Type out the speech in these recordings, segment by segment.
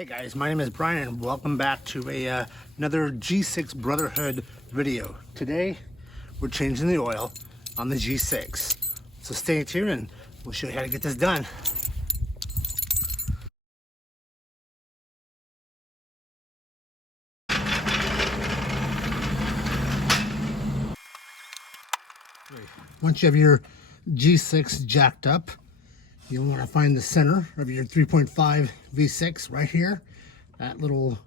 Hey guys, my name is Brian and welcome back to another G6 Brotherhood video. Today we're changing the oil on the G6. So stay tuned and we'll show you how to get this done. Once you have your G6 jacked up, you'll want to find the center of your 3.5 V6 right here. That little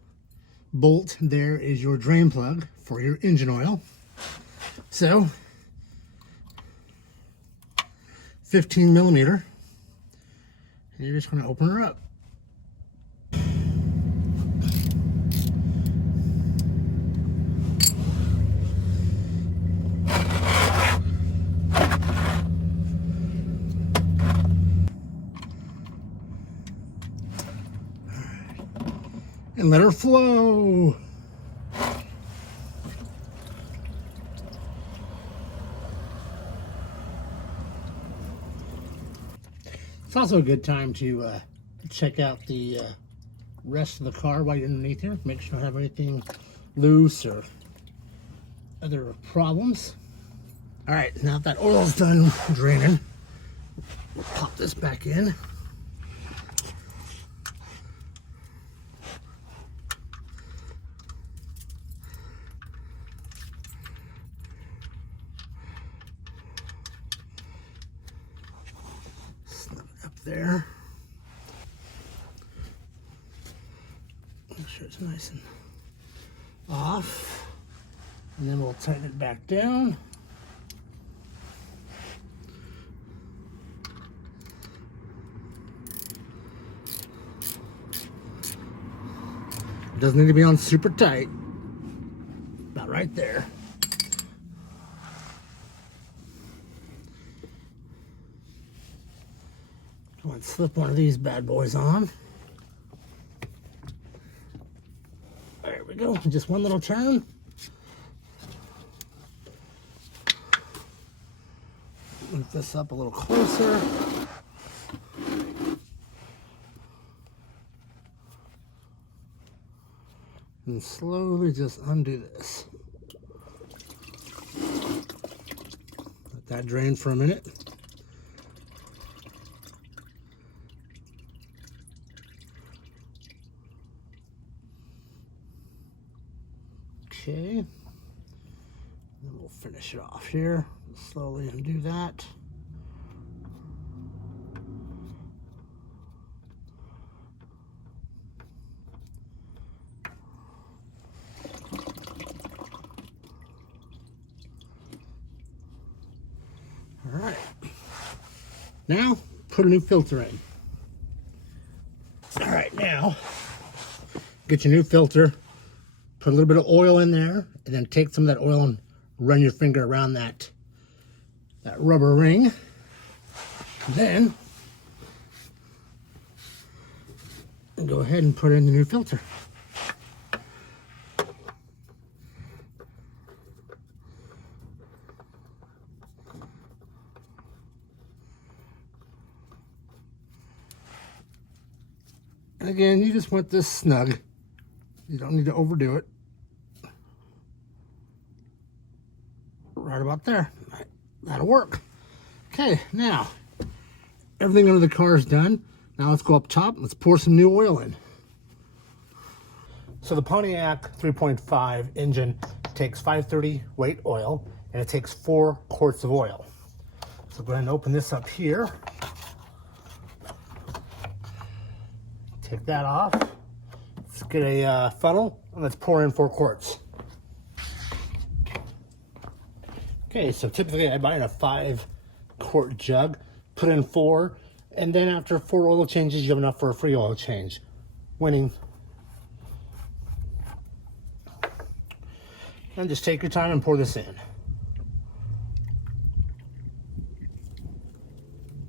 bolt there is your drain plug for your engine oil. So 15 millimeter, and you're just going to open her up. And let her flow. It's also a good time to check out the rest of the car while you're underneath here. Make sure you don't have anything loose or other problems. All right, now that oil's done draining, we'll pop this back in. There. Make sure it's nice and off. And then we'll tighten it back down. It doesn't need to be on super tight. About right there. Let's slip one of these bad boys on. There we go, just one little turn. Move this up a little closer. And slowly just undo this. Let that drain for a minute. Okay, then we'll finish it off here. Slowly undo that. All right, now put a new filter in. All right, now get your new filter. Put a little bit of oil in there, and then take some of that oil and run your finger around that rubber ring. Then go ahead and put in the new filter. And again, you just want this snug. You don't need to overdo it. Right about there. That'll work. Okay, now everything under the car is done. Now let's go up top. Let's pour some new oil in. So the Pontiac 3.5 engine takes 530 weight oil, and it takes 4 quarts of oil. So go ahead and open this up here. Take that off. Let's get a funnel and let's pour in 4 quarts. Okay, so typically I buy in a 5-quart jug, put in 4, and then after 4 oil changes, you have enough for a free oil change. Winning. And just take your time and pour this in.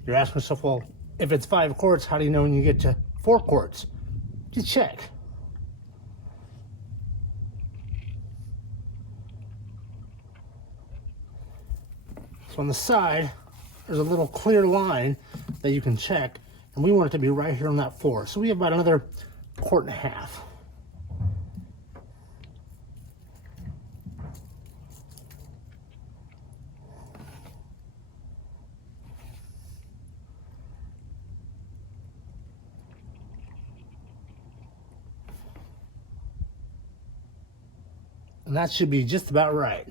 You're asking yourself, well, if it's 5 quarts, how do you know when you get to 4 quarts? Just check. So on the side, there's a little clear line that you can check, and we want it to be right here on that 4. So we have about another quart and a half. And that should be just about right.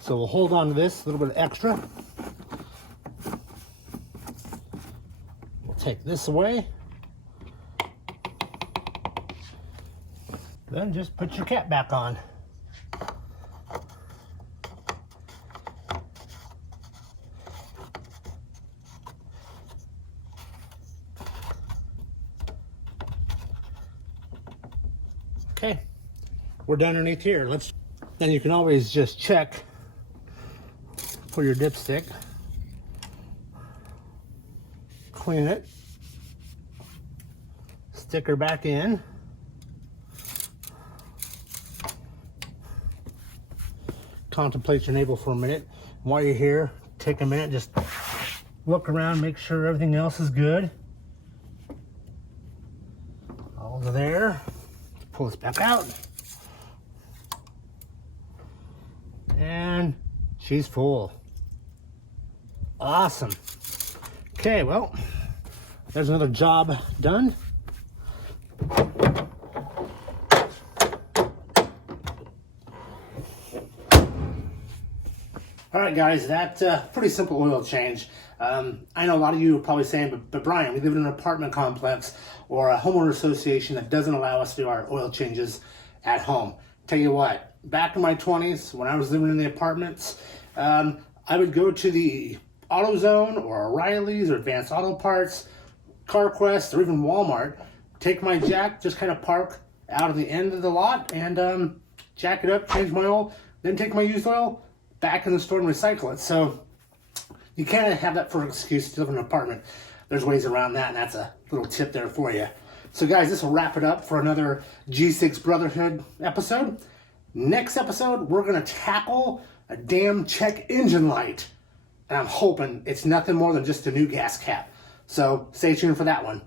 So we'll hold on to this, a little bit extra. We'll take this away. Then just put your cap back on. Okay, we're done underneath here. Then you can always just check for your dipstick. Clean it. Stick her back in. Contemplate your navel for a minute. While you're here, take a minute, just look around, make sure everything else is good. All there. Pull this back out. And she's full. Awesome. Okay, well, there's another job done. All right, guys, that's a pretty simple oil change. I know a lot of you are probably saying, but Brian, we live in an apartment complex or a homeowner association that doesn't allow us to do our oil changes at home. Tell you what, back in my 20s, when I was living in the apartments, I would go to the AutoZone or O'Reilly's or Advanced Auto Parts, CarQuest, or even Walmart, take my jack, just kind of park out of the end of the lot and jack it up, change my oil, then take my used oil back in the store and recycle it. So you can't have that for an excuse to live in an apartment. There's ways around that, and that's a little tip there for you. So guys, this will wrap it up for another G6 Brotherhood episode. Next episode, we're gonna tackle a damn check engine light. And I'm hoping it's nothing more than just a new gas cap. So stay tuned for that one.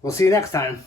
We'll see you next time.